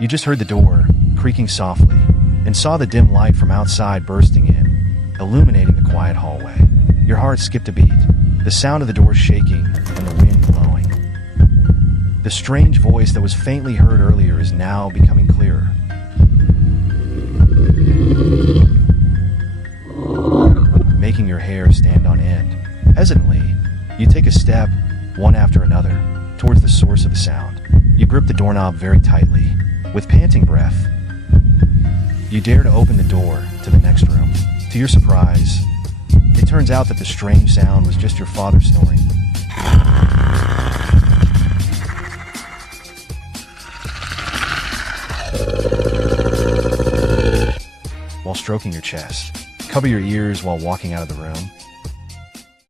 You just heard the door creaking softly and saw the dim light from outside bursting in, illuminating the quiet hallway. Your heart skipped a beat, the sound of the door shaking and the wind blowing. The strange voice that was faintly heard earlier is now becoming clearer. Making your hair stand on end. Hesitantly, you take a step, one after another, towards the source of the sound. You grip the doorknob very tightly. With panting breath, you dare to open the door to the next room. To your surprise, it turns out that the strange sound was just your father snoring. While stroking your chest. Cover your ears while walking out of the room.